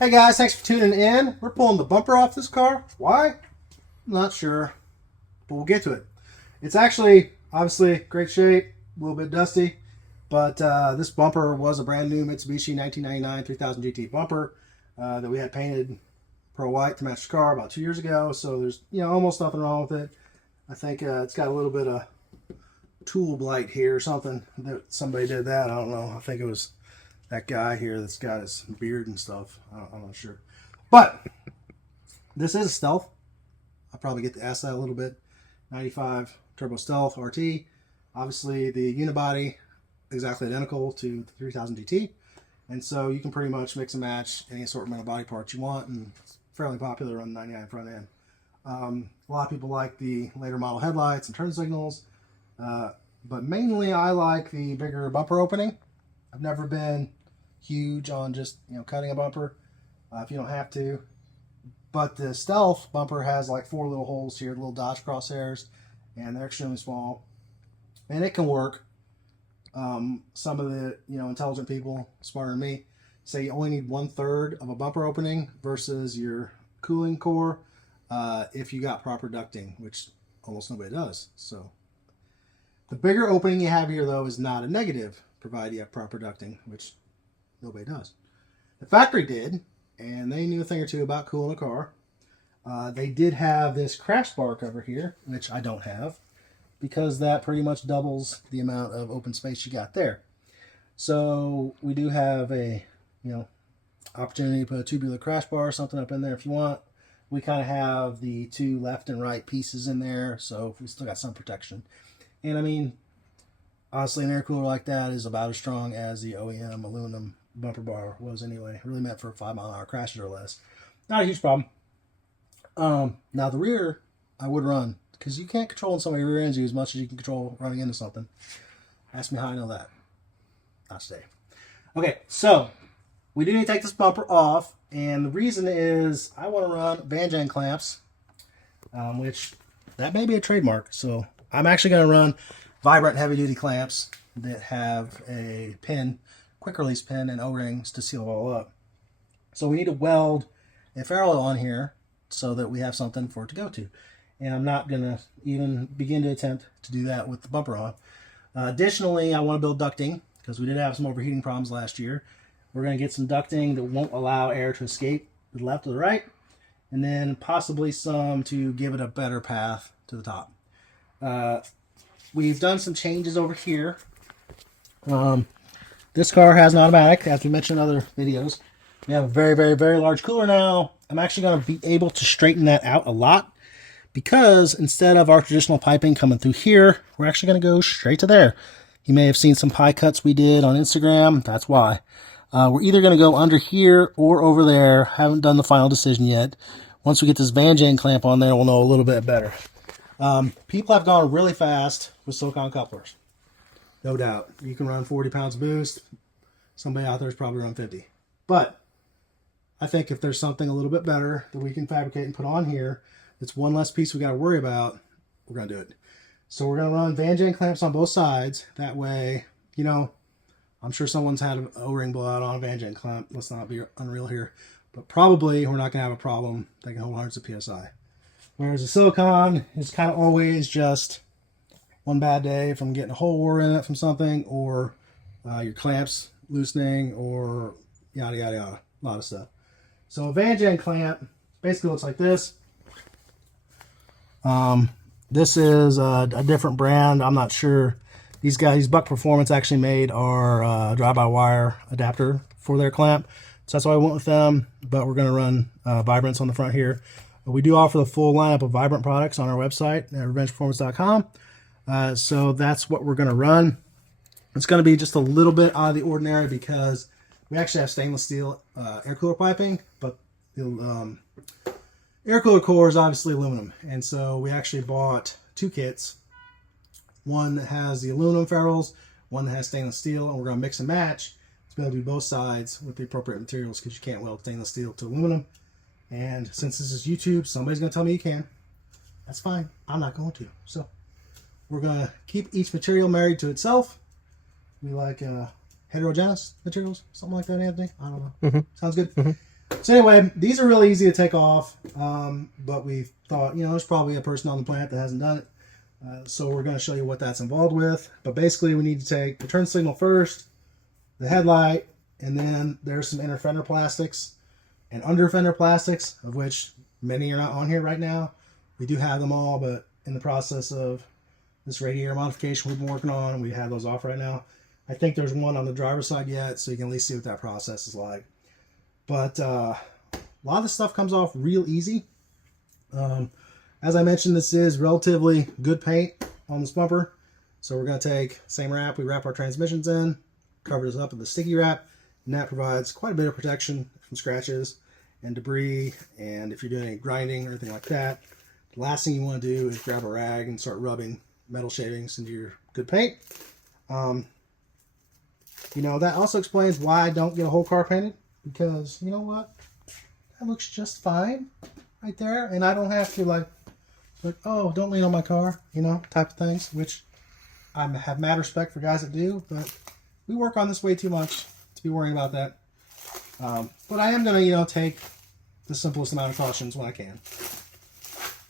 Hey guys, thanks for tuning in. We're pulling the bumper off this car. Why? Not sure, but we'll get to it. It's actually, obviously, great shape, a little bit dusty, but this bumper was a brand new Mitsubishi 1999 3000 GT bumper that we had painted pearl white to match the car about 2 years ago, so there's almost nothing wrong with it. I think it's got a little bit of tool blight here or something, that somebody did that. I don't know. I think it was that guy here that's got his beard and stuff. I'm not sure. But this is a Stealth. I'll probably get to ask that a little bit. 95 Turbo Stealth RT. Obviously, the unibody exactly identical to the 3000 GT. And so you can pretty much mix and match any assortment of body parts you want. And it's fairly popular on the 99 front end. A lot of people like the later model headlights and turn signals. But mainly I like the bigger bumper opening. I've never been huge on just cutting a bumper if you don't have to. But the Stealth bumper has like 4 little holes here, little Dodge crosshairs, and they're extremely small. And it can work. Some of the intelligent people, smarter than me, say you only need 1/3 of a bumper opening versus your cooling core if you got proper ducting, which almost nobody does. So the bigger opening you have here, though, is not a negative, provided you have proper ducting, which nobody does. The factory did, and they knew a thing or two about cooling a car. They did have this crash bar cover here, which I don't have, because that pretty much doubles the amount of open space you got there. So we do have a opportunity to put a tubular crash bar or something up in there if you want. We kind of have the 2 left and right pieces in there, so we still got some protection. And I mean, honestly, an air cooler like that is about as strong as the OEM aluminum bumper bar was anyway. Really meant for 5-mile-an-hour crashes or less. Not a huge problem. Now the rear, I would run, because you can't control somebody rear ends you as much as you can control running into something. Ask me how I know that. Not today. Okay, so we do need to take this bumper off, and the reason is I want to run Van clamps, which that may be a trademark. So I'm actually going to run vibrant heavy-duty clamps that have a pin, quick release pin, and O-rings to seal it all up. So we need to weld a ferrule on here so that we have something for it to go to. And I'm not going to even begin to attempt to do that with the bumper on. Additionally, I want to build ducting, because we did have some overheating problems last year. We're going to get some ducting that won't allow air to escape to the left or the right, and then possibly some to give it a better path to the top. We've done some changes over here. This car has an automatic, as we mentioned in other videos. We have a very, very, very large cooler now. I'm actually going to be able to straighten that out a lot, because instead of our traditional piping coming through here, we're actually going to go straight to there. You may have seen some pie cuts we did on Instagram. That's why. We're either going to go under here or over there. Haven't done the final decision yet. Once we get this Van clamp on there, we'll know a little bit better. People have gone really fast with silicone couplers. No doubt. You can run 40 pounds boost. Somebody out there is probably run 50. But I think if there's something a little bit better that we can fabricate and put on here, it's one less piece we got to worry about, we're going to do it. So we're going to run Van clamps on both sides. That way, I'm sure someone's had an O-ring blowout on a Van clamp. Let's not be unreal here. But probably we're not going to have a problem that can hold hundreds of PSI. Whereas the silicone is kind of always just one bad day from getting a hole wore in it from something, or your clamps loosening, or yada, yada, yada. A lot of stuff. So a Van clamp basically looks like this. This is a different brand. I'm not sure. These guys, Buck Performance, actually made our drive-by-wire adapter for their clamp. So that's why I went with them. But we're going to run Vibrants on the front here. We do offer the full lineup of Vibrant products on our website at revengeperformance.com. So that's what we're going to run. It's going to be just a little bit out of the ordinary, because we actually have stainless steel air cooler piping, but the air cooler core is obviously aluminum. And so we actually bought 2 kits. One that has the aluminum ferrules, one that has stainless steel, and we're going to mix and match to be able to do both sides with the appropriate materials, because you can't weld stainless steel to aluminum. And since this is YouTube, somebody's going to tell me you can. That's fine. I'm not going to. So we're going to keep each material married to itself. We like heterogeneous materials, something like that, Anthony. I don't know. Sounds good. So anyway, these are really easy to take off, but we thought, you know, there's probably a person on the planet that hasn't done it. So we're going to show you what that's involved with. But basically, we need to take the turn signal first, the headlight, and then there's some inner fender plastics and under fender plastics, of which many are not on here right now. We do have them all, but in the process of this radiator modification we've been working on, we have those off right now. I think there's one on the driver's side yet, so you can at least see what that process is like. But a lot of the stuff comes off real easy. As I mentioned, this is relatively good paint on this bumper. So we're going to take the same wrap we wrap our transmissions in, cover this up with the sticky wrap, and that provides quite a bit of protection from scratches and debris. And if you're doing any grinding or anything like that, the last thing you want to do is grab a rag and start rubbing metal shavings into your good paint. You know, that also explains why I don't get a whole car painted. Because, you know what? That looks just fine right there. And I don't have to, like, oh, don't lean on my car, you know, type of things. Which I have mad respect for guys that do. But we work on this way too much to be worrying about that. But I am going to, you know, take the simplest amount of cautions when I can.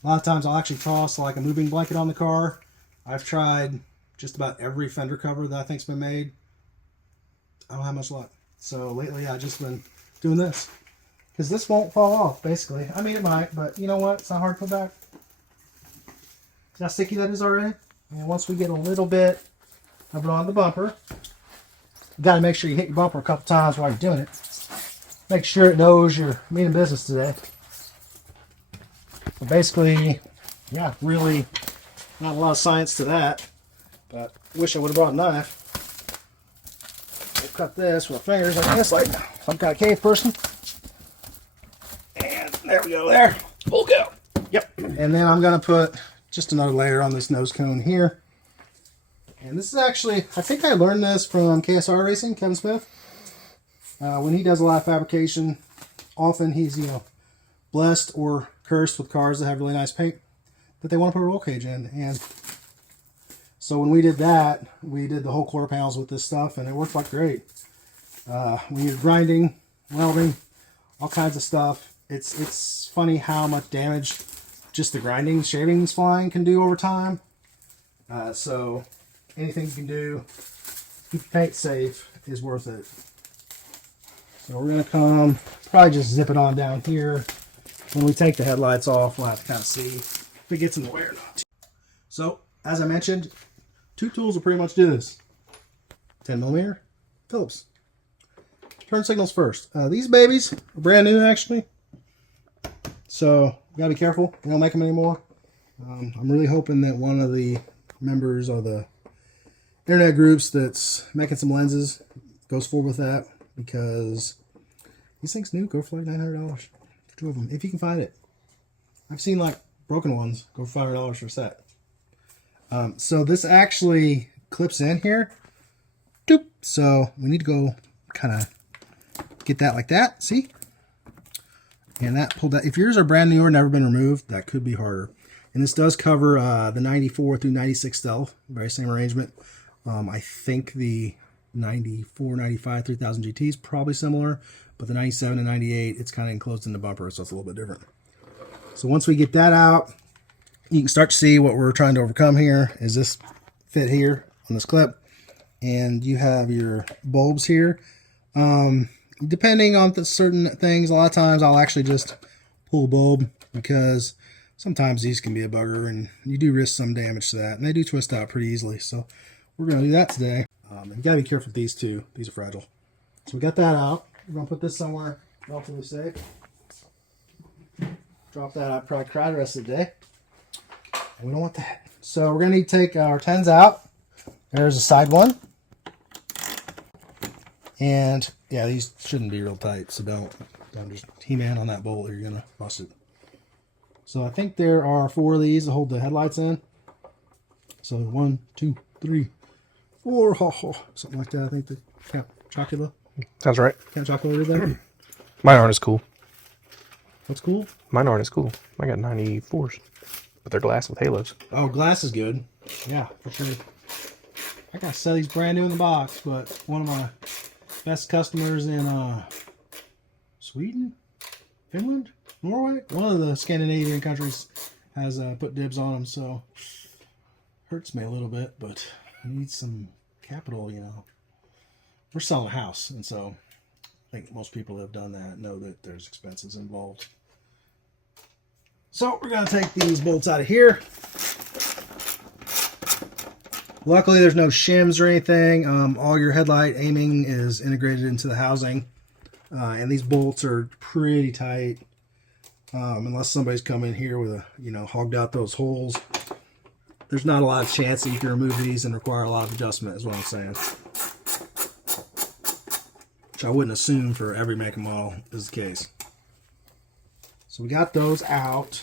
A lot of times I'll actually toss, like, a moving blanket on the car. I've tried just about every fender cover that I think's been made. I don't have much luck. So lately I've just been doing this. Because this won't fall off, basically. I mean, it might, but you know what? It's not hard to put back. See how sticky that is already? And once we get a little bit of it on the bumper, you got to make sure you hit your bumper a couple times while you're doing it. Make sure it knows you're meaning business today. But basically, yeah, really not a lot of science to that. But I wish I would have brought a knife. We'll cut this with our fingers like this, like some kind of cave person. And there we go there. We'll go. Yep. And then I'm going to put just another layer on this nose cone here. And this is actually, I think I learned this from KSR Racing, Kevin Smith. When he does a lot of fabrication, often he's, you know, blessed or cursed with cars that have really nice paint that they want to put a roll cage in. And so when we did that, we did the whole quarter panels with this stuff, and it worked like great. When you're grinding, welding, all kinds of stuff, it's funny how much damage just the grinding, shavings flying can do over time. So anything you can do to keep your paint safe is worth it. So we're going to probably just zip it on down here. When we take the headlights off, we'll have to kind of see if it gets in the way or not. So, as I mentioned, two tools will pretty much do this. 10mm Phillips. Turn signals first. These babies are brand new, actually. So, you gotta be careful. We don't make them anymore. I'm really hoping that one of the members of the internet groups that's making some lenses goes forward with that, because these things new go for like $900 for two of them, if you can find it. I've seen like broken ones go for $500 for a set. So this actually clips in here. Doop. So we need to go kind of get that like that. See? And that pulled that. If yours are brand new or never been removed, that could be harder. And this does cover the 94 through 96 Stealth. Very same arrangement. I think the 94, 95, 3000 GT is probably similar, but the 97 and 98, it's kind of enclosed in the bumper, so it's a little bit different. So once we get that out, you can start to see what we're trying to overcome here is this fit here on this clip, and you have your bulbs here. Depending on the certain things, a lot of times I'll actually just pull a bulb, because sometimes these can be a bugger and you do risk some damage to that, and they do twist out pretty easily. So we're going to do that today. You got to be careful with these two. These are fragile. So we got that out. We're going to put this somewhere relatively safe. Drop that out, probably cry the rest of the day. And we don't want that. So we're going to need to take our 10s out. There's a side one. And yeah, these shouldn't be real tight, so don't just He-Man on that bolt or you're going to bust it. So I think there are 4 of these to hold the headlights in. So 1, 2, 3, 4, something like that. I think the Count Chocula. Sounds right. Count Chocula did that. Mine aren't as cool. What's cool? Mine aren't as cool. I got 94s, but they're glass with halos. Oh, glass is good. Yeah, for sure. I gotta sell these brand new in the box, but one of my best customers in Sweden, Finland, Norway, one of the Scandinavian countries has put dibs on them. So hurts me a little bit, but I need some capital. You know, we're selling a house, and so I think most people that have done that know that there's expenses involved. So we're going to take these bolts out of here. Luckily, there's no shims or anything. All your headlight aiming is integrated into the housing. And these bolts are pretty tight. Unless somebody's come in here with a, you know, hogged out those holes. There's not a lot of chance that you can remove these and require a lot of adjustment, is what I'm saying. Which I wouldn't assume for every make and model is the case. So we got those out.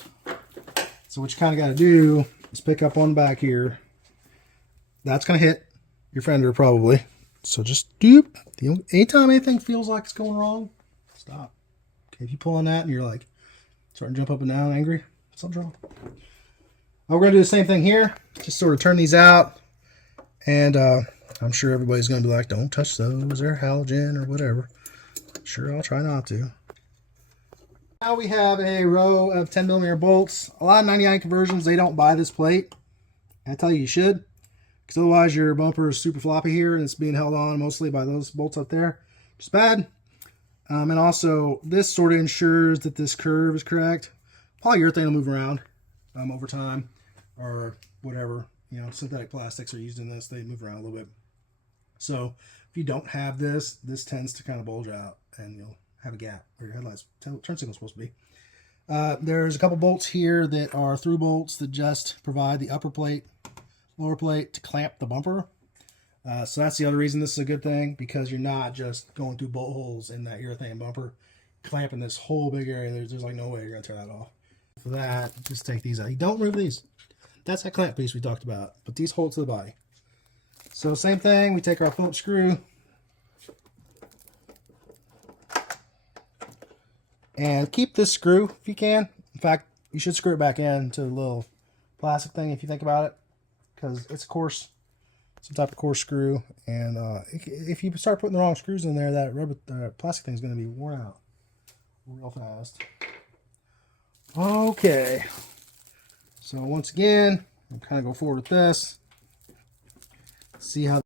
So what you kind of got to do is pick up on the back here. That's going to hit your fender probably. So just doop. Anytime anything feels like it's going wrong, stop. Okay, if you pull on that and you're like starting to jump up and down angry, something's wrong. We're going to do the same thing here. Just sort of turn these out. And I'm sure everybody's going to be like, don't touch those. They're halogen or whatever. Sure, I'll try not to. Now we have a row of 10mm bolts. A lot of 99 conversions, they don't buy this plate. I tell you, you should. Because otherwise your bumper is super floppy here and it's being held on mostly by those bolts up there, which is bad. And also, this sort of ensures that this curve is correct. Polyurethane will move around over time, or whatever. You know, synthetic plastics are used in this. They move around a little bit. So if you don't have this, this tends to kind of bulge out and you'll have a gap where your headlights turn signal is supposed to be. There's a couple bolts here that are through bolts that just provide the upper plate, lower plate to clamp the bumper. So that's the other reason this is a good thing, because you're not just going through bolt holes in that urethane bumper, clamping this whole big area. There's like no way you're going to tear that off. For that, just take these out. You don't remove these. That's that clamp piece we talked about, but these hold to the body. So same thing, we take our Phillips screw and keep this screw if you can. In fact, you should screw it back into the little plastic thing if you think about it, because it's coarse, some type of coarse screw, and if you start putting the wrong screws in there, that rubber plastic thing is going to be worn out real fast. Okay, so once again, I'm kind of go forward with this. See how.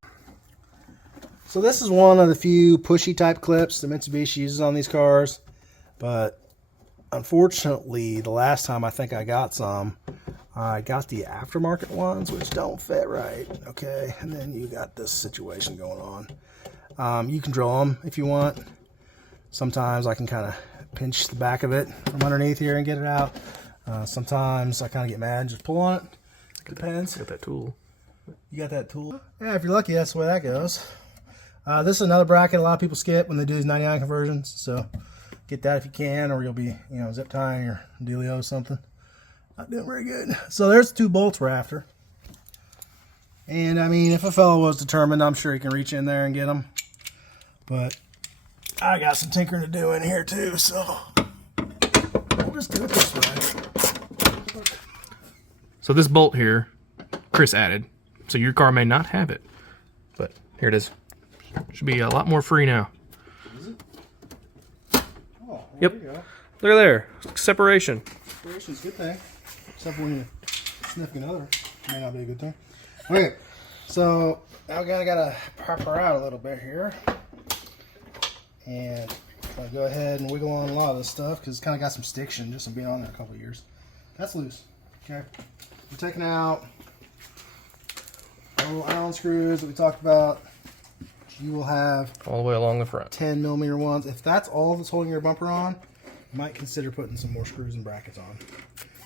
So this is one of the few pushy type clips that Mitsubishi uses on these cars, but unfortunately, the last time I think I got some, I got the aftermarket ones, which don't fit right. Okay, and then you got this situation going on. You can draw them if you want. Sometimes I can kind of pinch the back of it from underneath here and get it out. Sometimes I kind of get mad and just pull on it. Depends. Got that tool. You got that tool? Yeah, if you're lucky, that's the way that goes. This is another bracket a lot of people skip when they do these 99 conversions. So get that if you can, or you'll be, you know, zip tying your dealio or something. Not doing very good. So there's the two bolts we're after. And I mean, if a fellow was determined, I'm sure he can reach in there and get them. But I got some tinkering to do in here too, so we'll just do it this way. So this bolt here, Chris added. So your car may not have it, but here it is. Should be a lot more free now. Is it? Oh, yep. There you go. Look at there. Separation. Separation's a good thing. Except when you sniff another. May not be a good thing. Okay, so now we gotta pop her out a little bit here. And I'll go ahead and wiggle on a lot of this stuff because it's kind of got some stiction just from being on there a couple of years. That's loose. Okay. We're taking out the little Allen screws that we talked about. You will have all the way along the front. 10mm ones. If that's all that's holding your bumper on, you might consider putting some more screws and brackets on.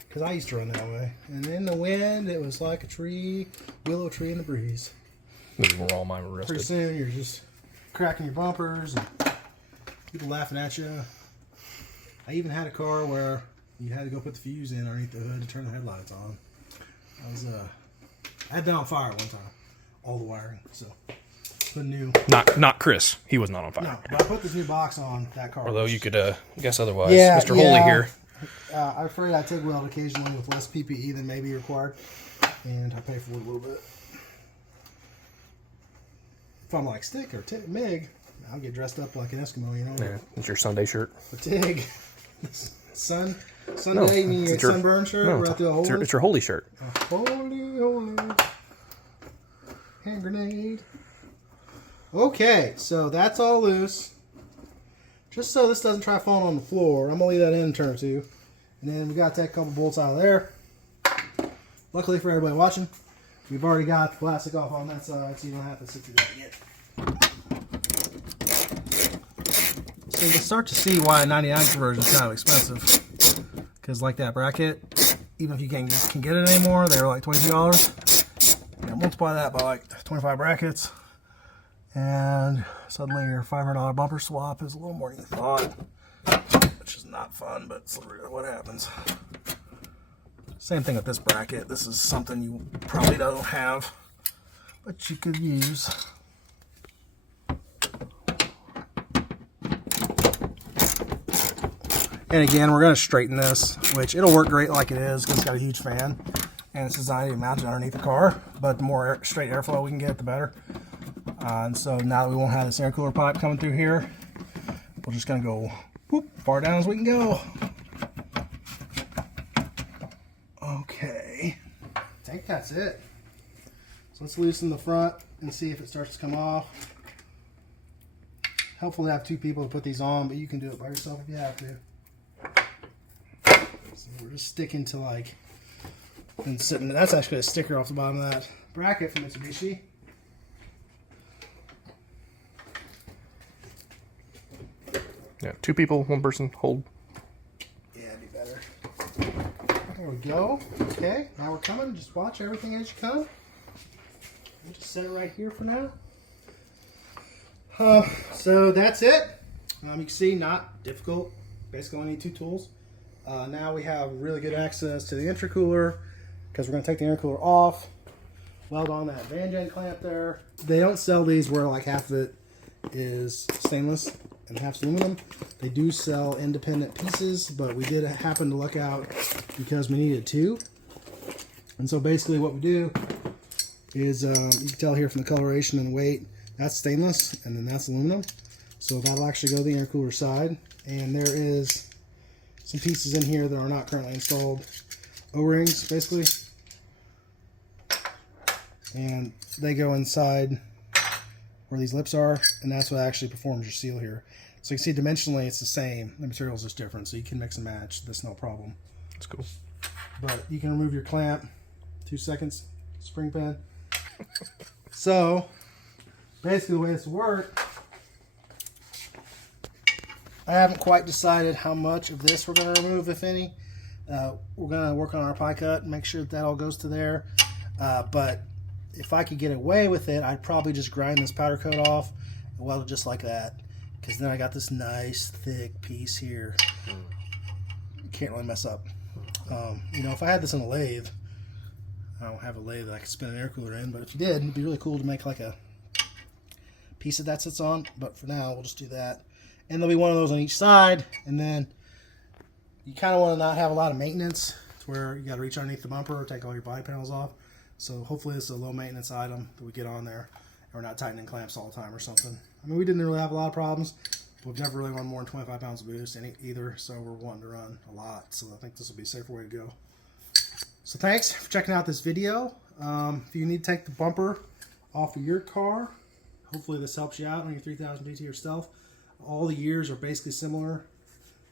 Because I used to run that way. And in the wind, it was like a tree, willow tree in the breeze. These were all mine rusted. Pretty soon, you're just cracking your bumpers and people laughing at you. I even had a car where you had to go put the fuse in underneath the hood to turn the headlights on. I had that on fire one time, all the wiring. So put new. Not Chris. He was not on fire. No, but I put this new box on that car. Although you could guess otherwise. Yeah, Mr. Holy here. I'm afraid I TIG weld occasionally with less PPE than may be required, and I pay for it a little bit. If I'm like stick or MIG, I'll get dressed up like an Eskimo, you know. Yeah, it's your Sunday shirt. But TIG, Sunday, No, you mean your sunburn shirt? No, Right through a hole? it's your holy shirt. Holy hand grenade. Okay, so that's all loose. Just so this doesn't try falling on the floor, I'm gonna leave that in turn 2. And then we got to take a couple bolts out of there. Luckily for everybody watching, we've already got the plastic off on that side, so you don't have to sit through that yet. So you can start to see why a 99 conversion is kind of expensive. Because like that bracket, even if you can get it anymore, they're like $22. You multiply that by like 25 brackets, and suddenly your $500 bumper swap is a little more than you thought, which is not fun, but it's literally what happens. Same thing with this bracket. This is something you probably don't have, but you could use. And again, we're going to straighten this, which it'll work great like it is because it's got a huge fan. And it's designed to be mounted underneath the car. But the more straight airflow we can get, the better. And so now that we won't have this intercooler pipe coming through here, we're just going to go whoop, far down as we can go. Okay. I think that's it. So let's loosen the front and see if it starts to come off. Helpful to have 2 people to put these on, but you can do it by yourself if you have to. So we're just sticking to like, and sitting. That's actually a sticker off the bottom of that bracket from Mitsubishi. Yeah, 2 people, 1 person, hold. Yeah, it'd be better. There we go. Okay, now we're coming. Just watch everything as you come. We'll just set it right here for now. So that's it. You can see, not difficult. Basically only need 2 tools. Now we have really good access to the intercooler because we're going to take the intercooler off, weld on that vband clamp there. They don't sell these where like half of it is stainless and half's aluminum. They do sell independent pieces, but we did happen to look out because we needed 2. And so basically what we do is, you can tell here from the coloration and weight, that's stainless and then that's aluminum. So that'll actually go to the intercooler side. And there is some pieces in here that are not currently installed. O-rings, basically. And they go inside where these lips are, and that's what actually performs your seal here. So you can see dimensionally it's the same. The material is just different, so you can mix and match. That's no problem. That's cool. But you can remove your clamp. 2 seconds. Spring pin. So basically the way this will work, I haven't quite decided how much of this we're going to remove, if any. We're going to work on our pie cut and make sure that all goes to there. But if I could get away with it, I'd probably just grind this powder coat off and weld it just like that. Because then I got this nice thick piece here. You can't really mess up. You know, if I had this in a lathe, I don't have a lathe that I could spin an intercooler in, but if you did, it'd be really cool to make like a piece that sits on. But for now, we'll just do that. And there'll be one of those on each side, and then you kind of want to not have a lot of maintenance to where you got to reach underneath the bumper or take all your body panels off. So hopefully this is a low maintenance item that we get on there, and we're not tightening clamps all the time or something. I mean, we didn't really have a lot of problems, but we've never really run more than 25 pounds of boost either, so we're wanting to run a lot. So I think this will be a safer way to go. So thanks for checking out this video. If you need to take the bumper off of your car, hopefully this helps you out on your 3000 GT or Stealth. All the years are basically similar.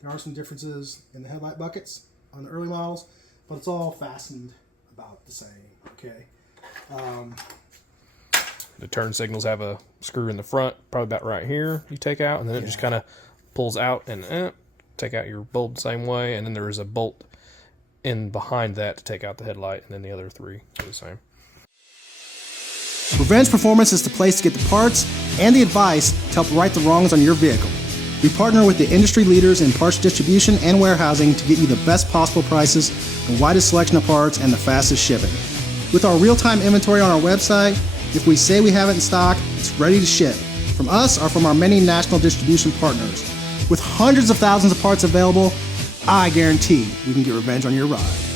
There are some differences in the headlight buckets on the early models, but it's all fastened about the same. Okay. The turn signals have a screw in the front, probably about right here, you take out, and then it just kind of pulls out and take out your bulb the same way, and then there is a bolt in behind that to take out the headlight, and then the other 3 are the same. Revenge Performance is the place to get the parts and the advice to help right the wrongs on your vehicle. We partner with the industry leaders in parts distribution and warehousing to get you the best possible prices, the widest selection of parts, and the fastest shipping. With our real-time inventory on our website, if we say we have it in stock, it's ready to ship. From us or from our many national distribution partners. With hundreds of thousands of parts available, I guarantee we can get revenge on your ride.